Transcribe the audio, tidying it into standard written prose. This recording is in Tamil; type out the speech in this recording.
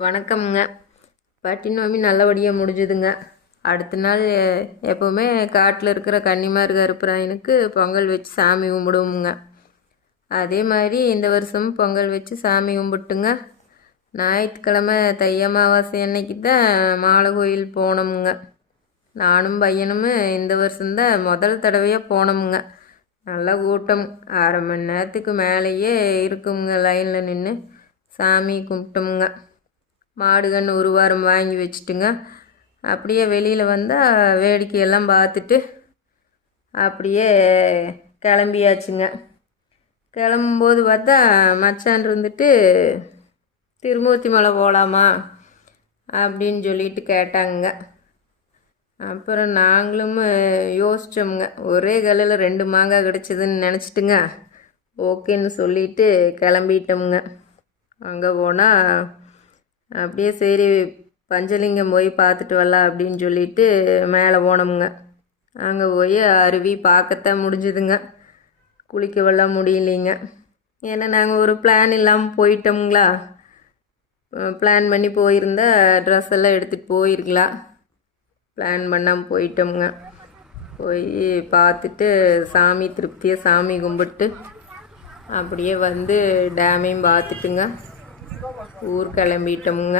வணக்கம்ங்க. பட்டி நோம்பி நல்லபடியாக முடிஞ்சுதுங்க. அடுத்த நாள் எப்போவுமே காட்டில் இருக்கிற கன்னிமார் கருப்பராயனுக்கு பொங்கல் வச்சு சாமி கும்பிடுவோமுங்க. அதே மாதிரி இந்த வருஷமும் பொங்கல் வச்சு சாமி கும்பிட்டுங்க. ஞாயிற்றுக்கிழமை தை அமாவாசை அன்னைக்கு தான் மாலை கோயில் போனோமுங்க. நானும் பையனும் இந்த வருஷம்தான் முதல் தடவையாக போனோமுங்க. நல்லா கூட்டம், 1/2 மணி நேரத்துக்கு மேலேயே இருக்குங்க லைனில் நின்று சாமி கும்பிட்டோமுங்க. மாடுகன்று ஒரு வாரம் வாங்கி வச்சுட்டுங்க. அப்படியே வெளியில் வந்தால் வேடிக்கையெல்லாம் பார்த்துட்டு அப்படியே கிளம்பியாச்சுங்க. கிளம்பும்போது பார்த்தா மச்சான் இருந்துட்டு திருமூர்த்தி மலை போகலாமா அப்படின்னு சொல்லிட்டு கேட்டாங்க. அப்புறம் நாங்களும் யோசித்தோமுங்க. ஒரே கல்லில் 2 மாங்காய் கிடச்சிதுன்னு நினச்சிட்டுங்க ஓகேன்னு சொல்லிட்டு கிளம்பிட்டோமுங்க. அங்கே போனால் அப்படியே சரி பஞ்சலிங்கம் போய் பார்த்துட்டு வரலாம் அப்படின்னு சொல்லிட்டு மேலே போனோமுங்க. அங்கே போய் அருவி பார்க்கத்தான் முடிஞ்சுதுங்க. குளிக்கவெல்லாம் முடியலைங்க. ஏன்னா நாங்கள் ஒரு பிளான் இல்லாமல் போயிட்டோமுங்களா. பிளான் பண்ணி போயிருந்தா ட்ரெஸ் எல்லாம் எடுத்துகிட்டு போயிருக்கலாம். பிளான் பண்ணாமல் போயிட்டோமுங்க. போய் பார்த்துட்டு சாமி திருப்தியாக சாமி கும்பிட்டு அப்படியே வந்து டேமையும் பார்த்துட்டுங்க ஊர் கிளம்பிட்டோமுங்க.